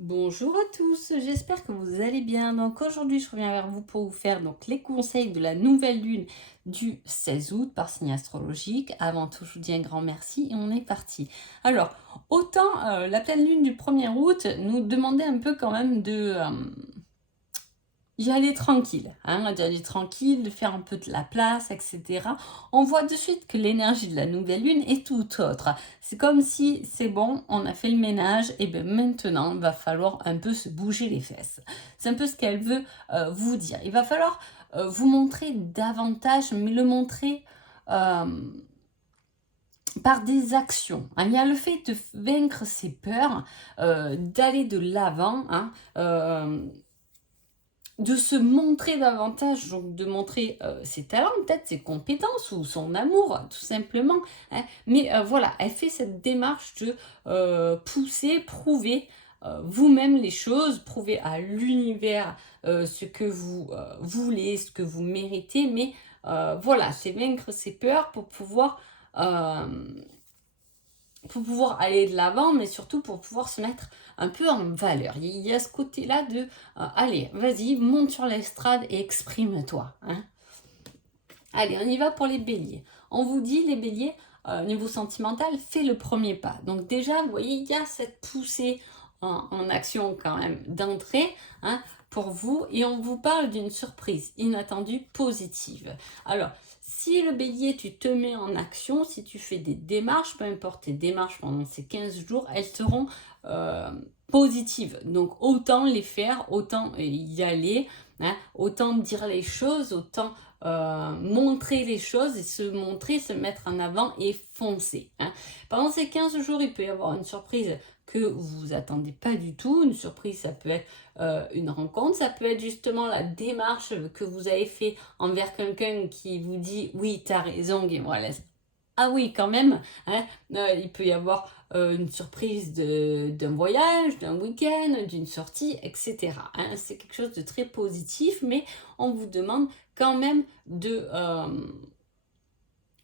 Bonjour à tous, j'espère que vous allez bien. Donc aujourd'hui, je reviens vers vous pour vous faire les conseils de la nouvelle lune du 16 août par signe astrologique. Avant tout, je vous dis un grand merci et on est parti. Alors, autant la pleine lune du 1er août nous demandait un peu quand même d'y aller tranquille, hein, d'y aller tranquille, de faire un peu de la place, etc. On voit de suite que l'énergie de la nouvelle lune est tout autre. C'est comme si c'est bon, on a fait le ménage, et bien maintenant, il va falloir un peu se bouger les fesses. C'est un peu ce qu'elle veut vous dire. Il va falloir vous montrer davantage, mais le montrer euh, par des actions, hein. Il y a le fait de vaincre ses peurs, d'aller de l'avant, hein, de se montrer davantage, donc de montrer ses talents, peut-être ses compétences ou son amour, tout simplement, hein. Mais voilà, elle fait cette démarche de pousser, prouver vous-même les choses, prouver à l'univers ce que vous voulez, ce que vous méritez. Mais voilà, c'est vaincre ses peurs euh, pour pouvoir aller de l'avant, mais surtout pour pouvoir se mettre un peu en valeur. Il y a ce côté-là de allez, vas-y, monte sur l'estrade et exprime-toi, hein. Allez, on y va pour les béliers. On vous dit, les béliers, niveau sentimental, fais le premier pas. Donc déjà, vous voyez, il y a cette poussée en action quand même d'entrée, hein, pour vous, et on vous parle d'une surprise inattendue positive. Alors, si le bélier, tu te mets en action, si tu fais des démarches, peu importe tes démarches pendant ces 15 jours, elles seront euh, positives. Donc autant les faire, autant y aller, hein, autant dire les choses, autant montrer les choses et se montrer, se mettre en avant et foncer, hein. Pendant ces 15 jours, il peut y avoir une surprise que vous attendez pas du tout. Une surprise, ça peut être une rencontre, ça peut être justement la démarche que vous avez fait envers quelqu'un qui vous dit oui, tu as raison, Guémorales. Ah oui, quand même, hein, il peut y avoir une surprise d'un voyage, d'un week-end, d'une sortie, etc., hein. C'est quelque chose de très positif, mais on vous demande quand même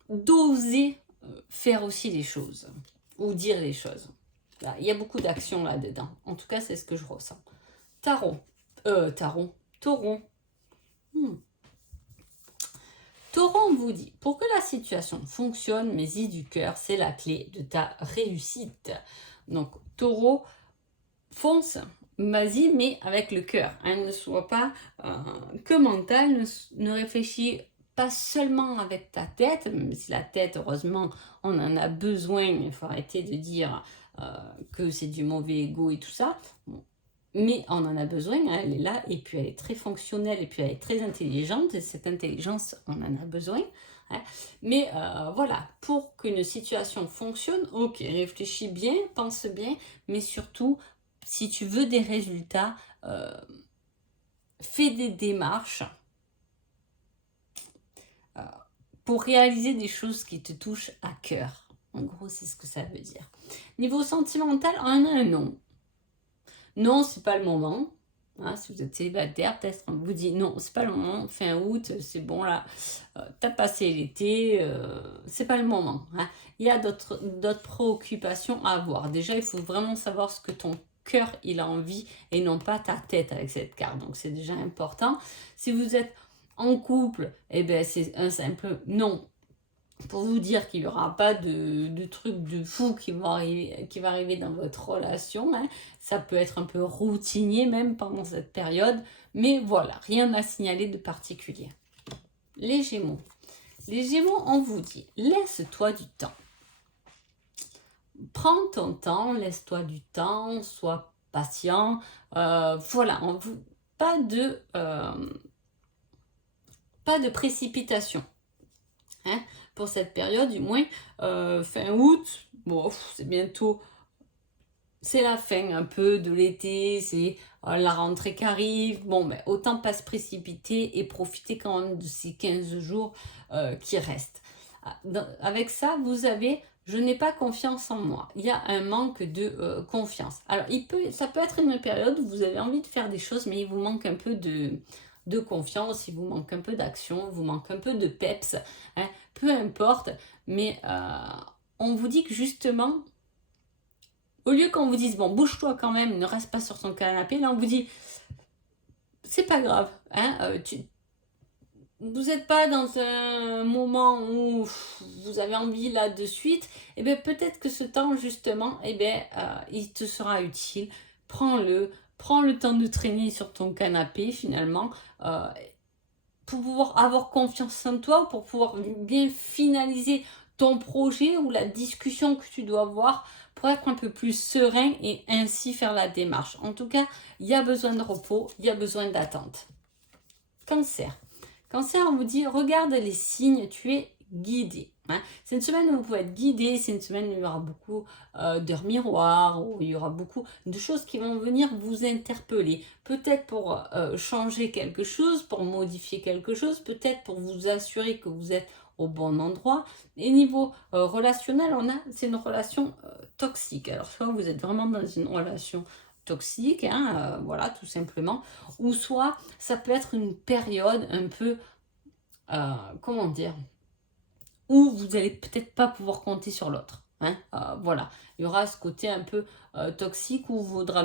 d'oser faire aussi les choses ou dire les choses. Là, il y a beaucoup d'action là-dedans. En tout cas, c'est ce que je ressens. Tarot. Taureau. Hmm. Taureau, on vous dit, pour que la situation fonctionne, mais y du cœur, c'est la clé de ta réussite. Donc, taureau, fonce, vas-y, mais avec le cœur, hein, ne sois pas que mental, ne réfléchis pas seulement avec ta tête, même si la tête, heureusement, on en a besoin, mais il faut arrêter de dire que c'est du mauvais ego et tout ça. Bon, mais on en a besoin, hein, elle est là, et puis elle est très fonctionnelle, et puis elle est très intelligente, et cette intelligence, on en a besoin, hein. Mais voilà, pour qu'une situation fonctionne, ok, réfléchis bien, pense bien, mais surtout, si tu veux des résultats, fais des démarches euh, pour réaliser des choses qui te touchent à cœur. En gros, c'est ce que ça veut dire. Niveau sentimental, on a un non. Non, c'est pas le moment. Hein, si vous êtes célibataire, peut-être on vous dit non, c'est pas le moment, fin août, c'est bon là, t'as passé l'été, c'est pas le moment, hein. Il y a d'autres préoccupations à avoir. Déjà, il faut vraiment savoir ce que ton cœur il a envie et non pas ta tête avec cette carte. Donc c'est déjà important. Si vous êtes en couple, eh ben c'est un simple non pour vous dire qu'il n'y aura pas de trucs de fou qui va arriver dans votre relation, hein. Ça peut être un peu routinier même pendant cette période, mais voilà, rien à signaler de particulier. Les Gémeaux. Les Gémeaux, on vous dit, laisse-toi du temps. Prends ton temps, laisse-toi du temps, sois patient. Voilà, pas pas de précipitation, hein, pour cette période, du moins fin août. Bon, c'est bientôt, c'est la fin un peu de l'été, c'est la rentrée qui arrive. Bon, ben, autant pas se précipiter et profiter quand même de ces 15 jours qui restent. Avec ça, vous avez je n'ai pas confiance en moi. Il y a un manque de confiance. Alors, ça peut être une période où vous avez envie de faire des choses, mais il vous manque un peu de confiance, il vous manque un peu d'action, il vous manque un peu de peps, hein, peu importe. Mais on vous dit que justement, Au lieu qu'on vous dise, bon, bouge-toi quand même, ne reste pas sur ton canapé, là, on vous dit, c'est pas grave, hein, vous n'êtes pas dans un moment où vous avez envie là de suite, et bien peut-être que ce temps justement, il te sera utile. Prends-le, prends le temps de traîner sur ton canapé finalement, euh, pour pouvoir avoir confiance en toi, pour pouvoir bien finaliser ton projet ou la discussion que tu dois avoir pour être un peu plus serein et ainsi faire la démarche. En tout cas, il y a besoin de repos, il y a besoin d'attente. Cancer. Cancer, on vous dit, regarde les signes, tu es guidé. Hein. C'est une semaine où vous pouvez être guidé, c'est une semaine où il y aura beaucoup d'heures miroirs, où il y aura beaucoup de choses qui vont venir vous interpeller. Peut-être pour changer quelque chose, pour modifier quelque chose, peut-être pour vous assurer que vous êtes au bon endroit. Et niveau relationnel, c'est une relation toxique. Alors soit vous êtes vraiment dans une relation toxique, hein, voilà, tout simplement, ou soit ça peut être une période un peu, comment dire, où vous n'allez peut-être pas pouvoir compter sur l'autre. Hein, voilà, il y aura ce côté un peu toxique où il vaudra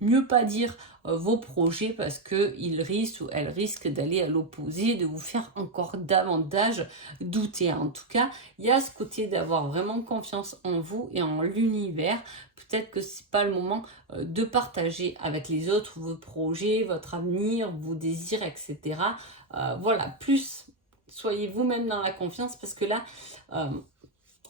mieux pas dire vos projets parce qu'il risque ou elle risque d'aller à l'opposé, de vous faire encore davantage douter. En tout cas, il y a ce côté d'avoir vraiment confiance en vous et en l'univers. Peut-être que c'est pas le moment de partager avec les autres vos projets, votre avenir, vos désirs, etc. Voilà, plus soyez vous-même dans la confiance parce que là,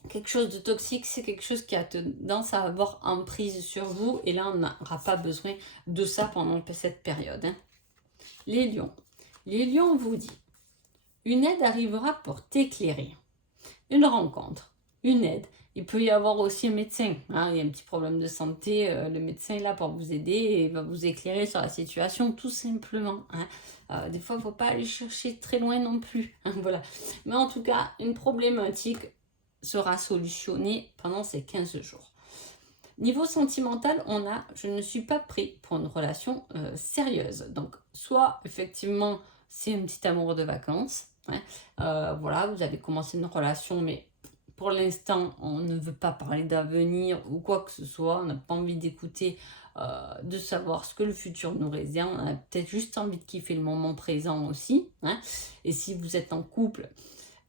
quelque chose de toxique, c'est quelque chose qui a tendance à avoir emprise sur vous et là, on n'aura pas besoin de ça pendant cette période. Hein. Les lions. Les lions, on vous dit, une aide arrivera pour t'éclairer. Une rencontre, une aide. Il peut y avoir aussi un médecin. Hein, il y a un petit problème de santé, le médecin est là pour vous aider et va vous éclairer sur la situation tout simplement. Hein. Des fois, il ne faut pas aller chercher très loin non plus. Hein, voilà. Mais en tout cas, une problématique sera solutionnée pendant ces 15 jours. Niveau sentimental, on a « je ne suis pas prêt pour une relation sérieuse ». Donc, soit effectivement, c'est un petit amour de vacances. Hein, voilà, vous avez commencé une relation, mais pour l'instant, on ne veut pas parler d'avenir ou quoi que ce soit. On n'a pas envie d'écouter, de savoir ce que le futur nous réserve. On a peut-être juste envie de kiffer le moment présent aussi. Hein. Et si vous êtes en couple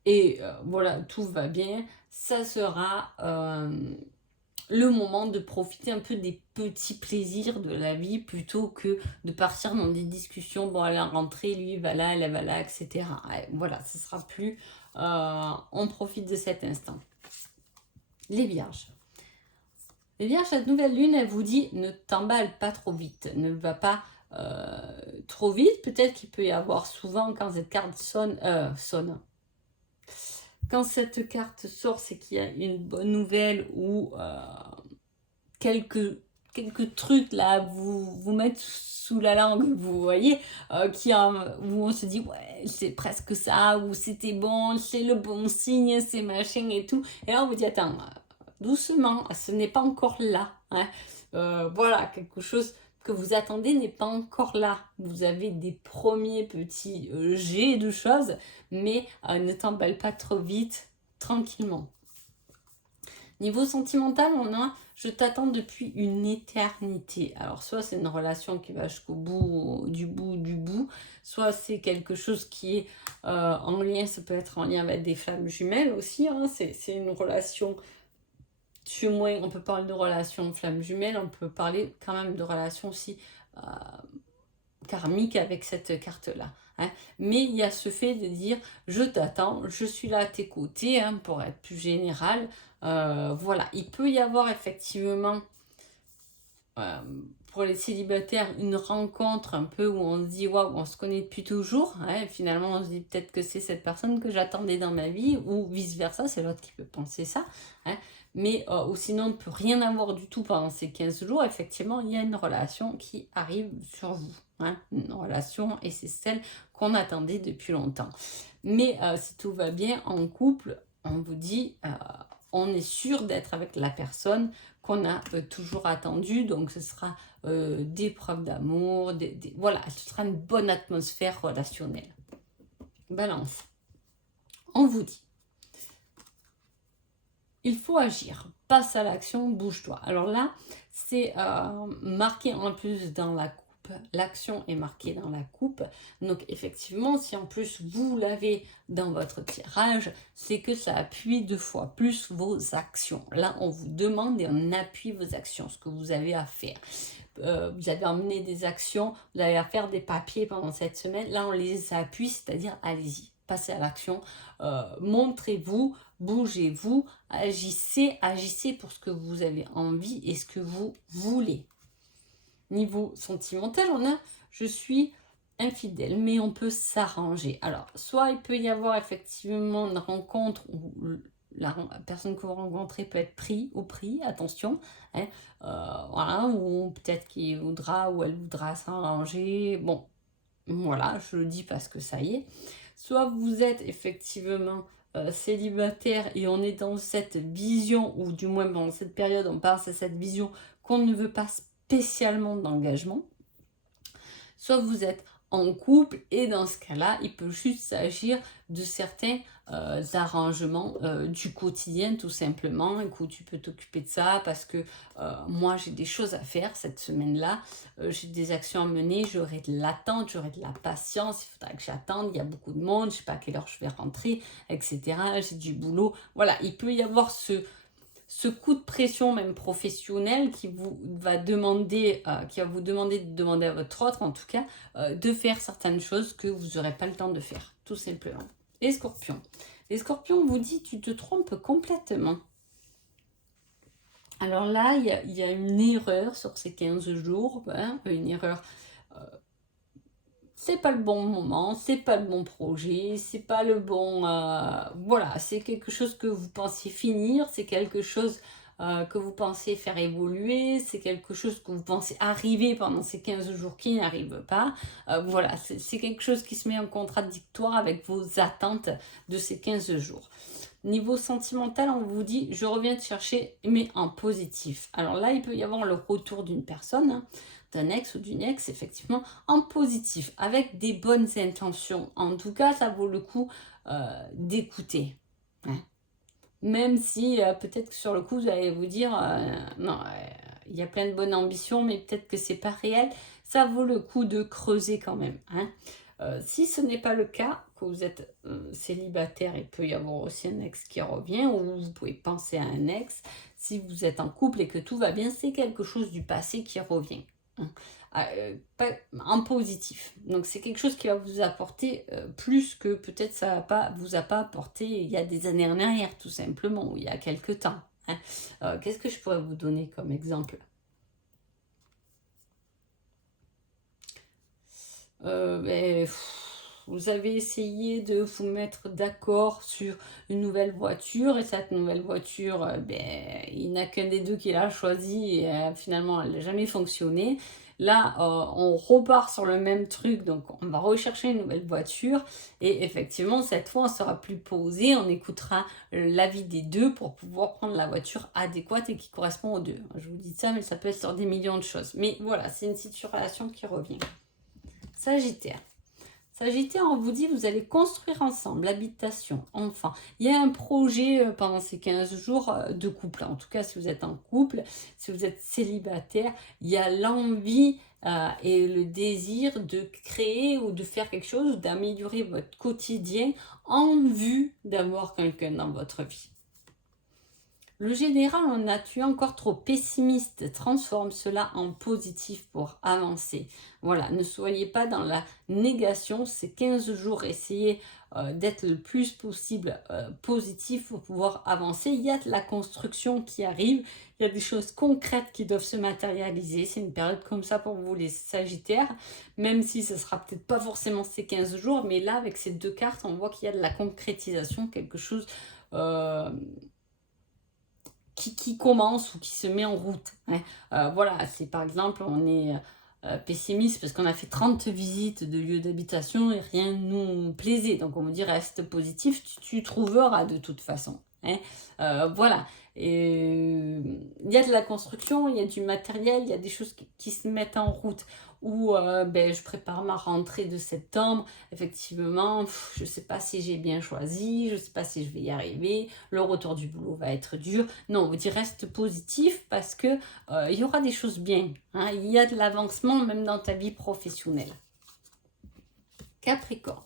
et voilà, tout va bien, ça sera le moment de profiter un peu des petits plaisirs de la vie plutôt que de partir dans des discussions, bon, à la rentrée, lui va là, elle va là, etc. Voilà, ce sera plus, on profite de cet instant. Les vierges. Les vierges, cette nouvelle lune, elle vous dit, ne t'emballe pas trop vite, ne va pas trop vite. Peut-être qu'il peut y avoir souvent, quand cette carte sonne, quand cette carte sort, c'est qu'il y a une bonne nouvelle ou quelques trucs là vous mettre sous la langue, vous voyez, où on se dit ouais c'est presque ça, ou c'était bon, c'est le bon signe, c'est machin et tout. Et là on vous dit attends, doucement, ce n'est pas encore là. Hein. Voilà, quelque chose que vous attendez n'est pas encore là. Vous avez des premiers petits jets de choses, mais ne t'emballe pas trop vite, tranquillement. Niveau sentimental, on a « je t'attends depuis une éternité ». Alors, soit c'est une relation qui va jusqu'au bout, du bout, soit c'est quelque chose qui est en lien, ça peut être en lien avec des flammes jumelles aussi. Hein, c'est une relation, moins on peut parler de relation flamme jumelle, on peut parler quand même de relation aussi karmique avec cette carte-là. Hein. Mais il y a ce fait de dire « je t'attends, je suis là à tes côtés hein, », pour être plus général. Voilà, il peut y avoir effectivement, pour les célibataires, une rencontre un peu où on se dit « waouh, on se connaît depuis toujours hein, ». Finalement, on se dit peut-être que c'est cette personne que j'attendais dans ma vie, ou vice-versa, c'est l'autre qui peut penser ça. Hein. Mais ou sinon, on ne peut rien avoir du tout pendant ces 15 jours. Effectivement, il y a une relation qui arrive sur vous. Hein, une relation, et c'est celle qu'on attendait depuis longtemps. Mais si tout va bien en couple, on vous dit, on est sûr d'être avec la personne qu'on a toujours attendue. Donc, ce sera des preuves d'amour, voilà, ce sera une bonne atmosphère relationnelle. Balance. On vous dit, il faut agir. passe à l'action, bouge-toi. Alors là, c'est marqué en plus dans la coupe. L'action est marquée dans la coupe. Donc effectivement, si en plus vous l'avez dans votre tirage, c'est que ça appuie 2 fois plus vos actions. Là, on vous demande et on appuie vos actions, ce que vous avez à faire. Vous avez emmené des actions, vous avez à faire des papiers pendant cette semaine. Là, on les appuie, c'est-à-dire allez-y, passez à l'action, montrez-vous, bougez-vous, agissez pour ce que vous avez envie et ce que vous voulez. Niveau sentimental, on a je suis infidèle, mais on peut s'arranger. Alors, soit il peut y avoir effectivement une rencontre où la personne que vous rencontrez peut être pris, attention, hein, voilà, ou peut-être qu'il voudra ou elle voudra s'arranger. Bon, voilà, je le dis parce que ça y est. Soit vous êtes effectivement célibataire et on est dans cette vision, ou du moins dans cette période, on passe à cette vision qu'on ne veut pas spécialement d'engagement. Soit vous êtes en couple et dans ce cas-là, il peut juste s'agir de certains arrangements du quotidien tout simplement. Écoute, tu peux t'occuper de ça parce que moi j'ai des choses à faire cette semaine-là, j'ai des actions à mener, j'aurai de l'attente, j'aurai de la patience, il faudra que j'attende, il y a beaucoup de monde, je ne sais pas à quelle heure je vais rentrer, etc. J'ai du boulot. Voilà, il peut y avoir ce coup de pression même professionnel qui va vous demander de demander à votre autre, en tout cas, de faire certaines choses que vous n'aurez pas le temps de faire, tout simplement. Les scorpions. Les scorpions, on vous dit, tu te trompes complètement. Alors là, il y a une erreur sur ces 15 jours, hein, une erreur. C'est pas le bon moment, c'est pas le bon projet, c'est pas le bon... voilà, c'est quelque chose que vous pensiez finir, c'est quelque chose que vous pensez faire évoluer, c'est quelque chose que vous pensez arriver pendant ces 15 jours qui n'arrivent pas. Voilà, c'est quelque chose qui se met en contradictoire avec vos attentes de ces 15 jours. Niveau sentimental, on vous dit, je reviens te chercher, mais en positif. Alors là, il peut y avoir le retour d'une personne, hein, d'un ex ou d'une ex, effectivement, en positif, avec des bonnes intentions. En tout cas, ça vaut le coup d'écouter. Hein. Même si peut-être que sur le coup, vous allez vous dire, non, il y a plein de bonnes ambitions, mais peut-être que c'est pas réel. Ça vaut le coup de creuser quand même. Hein. Si ce n'est pas le cas, que vous êtes célibataire, il peut y avoir aussi un ex qui revient, ou vous pouvez penser à un ex. Si vous êtes en couple et que tout va bien, c'est quelque chose du passé qui revient. Hein. En positif. Donc c'est quelque chose qui va vous apporter plus que peut-être ça vous a pas apporté il y a des années en arrière, tout simplement, ou il y a quelques temps. Hein. Qu'est-ce que je pourrais vous donner comme exemple? Vous avez essayé de vous mettre d'accord sur une nouvelle voiture et cette nouvelle voiture, il n'y a qu'un des deux qui l'a choisie et finalement elle n'a jamais fonctionné. Là, on repart sur le même truc, donc on va rechercher une nouvelle voiture et effectivement, cette fois, on sera plus posé, on écoutera l'avis des deux pour pouvoir prendre la voiture adéquate et qui correspond aux deux. Je vous dis ça, mais ça peut être sur des millions de choses. Mais voilà, c'est une situation qui revient. Sagittaire. Sagittaire, on vous dit, vous allez construire ensemble, l'habitation, enfant. Il y a un projet pendant ces 15 jours de couple. En tout cas, si vous êtes en couple, si vous êtes célibataire, il y a l'envie et le désir de créer ou de faire quelque chose, d'améliorer votre quotidien en vue d'avoir quelqu'un dans votre vie. Le général en a tué encore trop pessimiste, transforme cela en positif pour avancer. Voilà, ne soyez pas dans la négation, ces 15 jours, essayez d'être le plus possible positif pour pouvoir avancer. Il y a de la construction qui arrive, il y a des choses concrètes qui doivent se matérialiser. C'est une période comme ça pour vous les Sagittaires, même si ce ne sera peut-être pas forcément ces 15 jours, mais là avec ces deux cartes, on voit qu'il y a de la concrétisation, quelque chose... qui commence ou qui se met en route. Hein. Voilà, c'est par exemple, on est pessimiste parce qu'on a fait 30 visites de lieux d'habitation et rien ne nous plaisait. Donc on me dit reste positif, tu trouveras de toute façon. Hein. Voilà, Et il y a de la construction, il y a du matériel, il y a des choses qui se mettent en route. Ou ben, je prépare ma rentrée de septembre. Effectivement, je ne sais pas si j'ai bien choisi, je ne sais pas si je vais y arriver. Le retour du boulot va être dur. Non, vous dites reste positif parce que il y aura des choses bien. Hein. Il y a de l'avancement même dans ta vie professionnelle. Capricorne.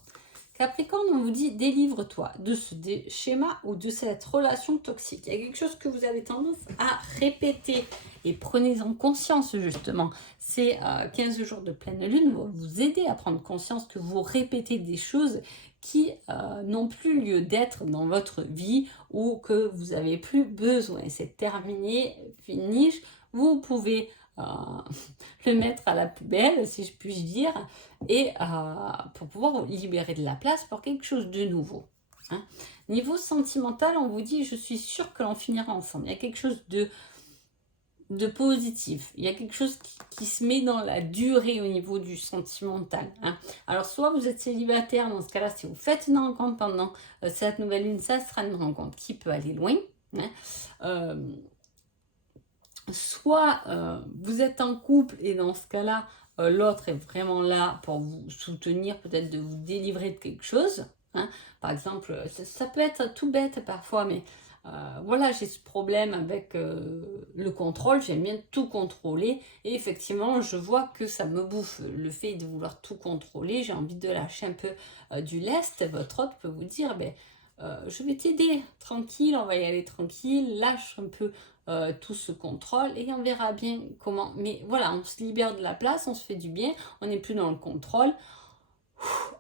Capricorne, on vous dit délivre-toi de ce schéma ou de cette relation toxique. Il y a quelque chose que vous avez tendance à répéter et prenez-en conscience justement. Ces 15 jours de pleine lune vont vous aider à prendre conscience que vous répétez des choses qui n'ont plus lieu d'être dans votre vie ou que vous n'avez plus besoin. C'est terminé, finish. Vous pouvez le mettre à la poubelle, si je puis dire, et pour pouvoir libérer de la place pour quelque chose de nouveau. Hein. Niveau sentimental, on vous dit, je suis sûre que l'on finira ensemble. Il y a quelque chose de positif. Il y a quelque chose qui se met dans la durée au niveau du sentimental. Hein. Alors, soit vous êtes célibataire, dans ce cas-là, si vous faites une rencontre pendant cette nouvelle lune, ça sera une rencontre qui peut aller loin. Hein. Soit vous êtes en couple et dans ce cas-là, l'autre est vraiment là pour vous soutenir, peut-être de vous délivrer de quelque chose. Hein. Par exemple, ça peut être tout bête parfois, mais voilà, j'ai ce problème avec le contrôle, j'aime bien tout contrôler et effectivement, je vois que ça me bouffe le fait de vouloir tout contrôler, j'ai envie de lâcher un peu du lest. Votre autre peut vous dire, ben, je vais t'aider, tranquille, on va y aller tranquille, lâche un peu tout ce contrôle et on verra bien comment. Mais voilà, on se libère de la place, on se fait du bien, on n'est plus dans le contrôle,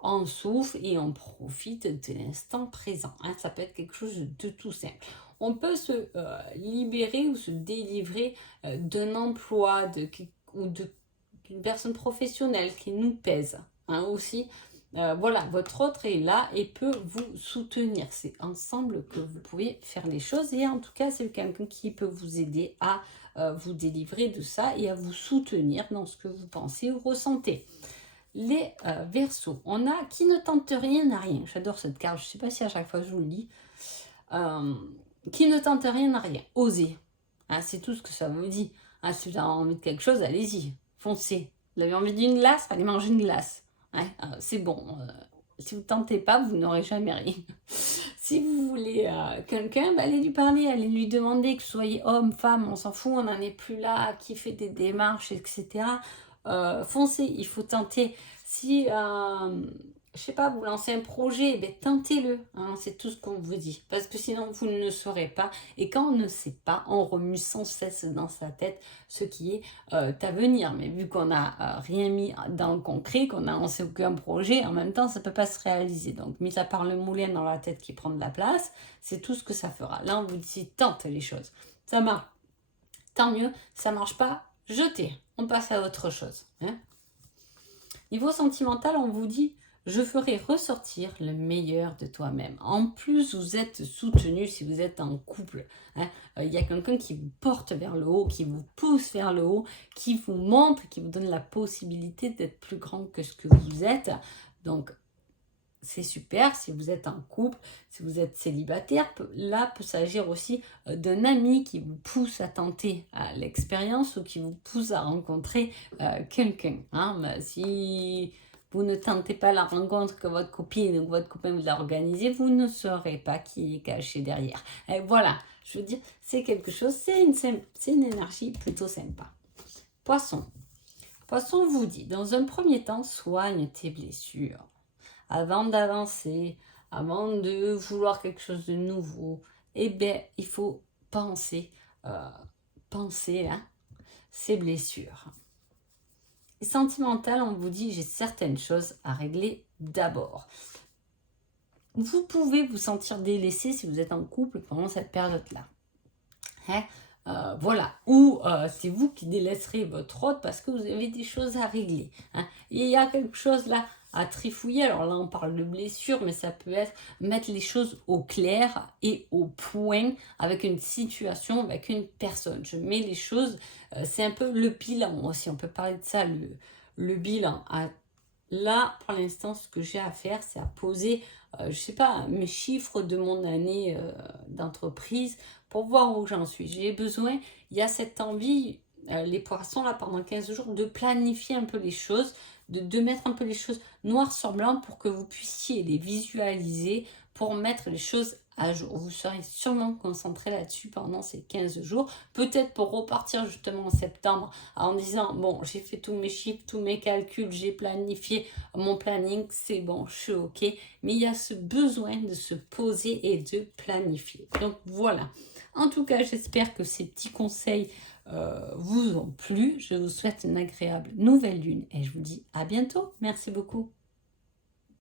on souffle et on profite de l'instant présent. Hein. Ça peut être quelque chose de tout simple. On peut se libérer ou se délivrer d'un emploi ou d'une personne professionnelle qui nous pèse. Hein, aussi. Voilà, votre autre est là et peut vous soutenir. C'est ensemble que vous pouvez faire les choses et en tout cas, c'est quelqu'un qui peut vous aider à vous délivrer de ça et à vous soutenir dans ce que vous pensez ou ressentez. Les Verseaux, on a qui ne tente rien n'a rien. J'adore cette carte, je ne sais pas si à chaque fois je vous le dis. Qui ne tente rien n'a rien. Osez. Hein, c'est tout ce que ça vous dit. Hein, si vous avez envie de quelque chose, allez-y, foncez. Vous avez envie d'une glace, allez manger une glace. Hein, c'est bon. Si vous ne tentez pas, vous n'aurez jamais rien. Si vous voulez quelqu'un, bah, allez lui parler, allez lui demander, que vous soyez homme, femme, on s'en fout, on n'en est plus là, qui fait des démarches, etc. Foncez, il faut tenter. Si, je sais pas, vous lancez un projet, ben, tentez-le, hein, c'est tout ce qu'on vous dit. Parce que sinon, vous ne saurez pas. Et quand on ne sait pas, on remue sans cesse dans sa tête ce qui est à venir. Mais vu qu'on n'a rien mis dans le concret, qu'on n'a lancé aucun projet, en même temps, ça ne peut pas se réaliser. Donc, mis à part le moulin dans la tête qui prend de la place, c'est tout ce que ça fera. Là, on vous dit, tente les choses. Ça marche, tant mieux. Ça marche pas, jetez. On passe à autre chose. Hein. Niveau sentimental, on vous dit, je ferai ressortir le meilleur de toi-même. En plus, vous êtes soutenu si vous êtes en couple. Hein. Il y a quelqu'un qui vous porte vers le haut, qui vous pousse vers le haut, qui vous montre, qui vous donne la possibilité d'être plus grand que ce que vous êtes. Donc, c'est super si vous êtes en couple, si vous êtes célibataire. Là, peut s'agir aussi d'un ami qui vous pousse à tenter l'expérience ou qui vous pousse à rencontrer quelqu'un. Hein. Si vous ne tentez pas la rencontre que votre copine ou votre copain vous a organisée, vous ne saurez pas qui est caché derrière. Et voilà, je veux dire, c'est quelque chose, c'est une énergie plutôt sympa. Poisson. Poisson vous dit, dans un premier temps, soigne tes blessures. Avant d'avancer, avant de vouloir quelque chose de nouveau, eh bien, il faut penser hein, ces blessures. Et sentimental, on vous dit, j'ai certaines choses à régler d'abord. Vous pouvez vous sentir délaissé si vous êtes en couple pendant cette période-là. Hein. Voilà, ou c'est vous qui délaisserez votre autre parce que vous avez des choses à régler. Hein. Et il y a quelque chose là à trifouiller. Alors là, on parle de blessure, mais ça peut être mettre les choses au clair et au point avec une situation, avec une personne. Je mets les choses, c'est un peu le bilan aussi. On peut parler de ça, le bilan. Là, pour l'instant, ce que j'ai à faire, c'est à poser, je sais pas, mes chiffres de mon année, d'entreprise pour voir où j'en suis. J'ai besoin, il y a cette envie, les poissons là, pendant 15 jours, de planifier un peu les choses, de mettre un peu les choses noir sur blanc pour que vous puissiez les visualiser, pour mettre les choses à jour. Vous serez sûrement concentré là-dessus pendant ces 15 jours, peut-être pour repartir justement en septembre en disant, bon, j'ai fait tous mes chiffres, tous mes calculs, j'ai planifié mon planning, c'est bon, je suis OK. Mais il y a ce besoin de se poser et de planifier. Donc voilà. En tout cas, j'espère que ces petits conseils vous ont plu. Je vous souhaite une agréable nouvelle lune et je vous dis à bientôt. Merci beaucoup.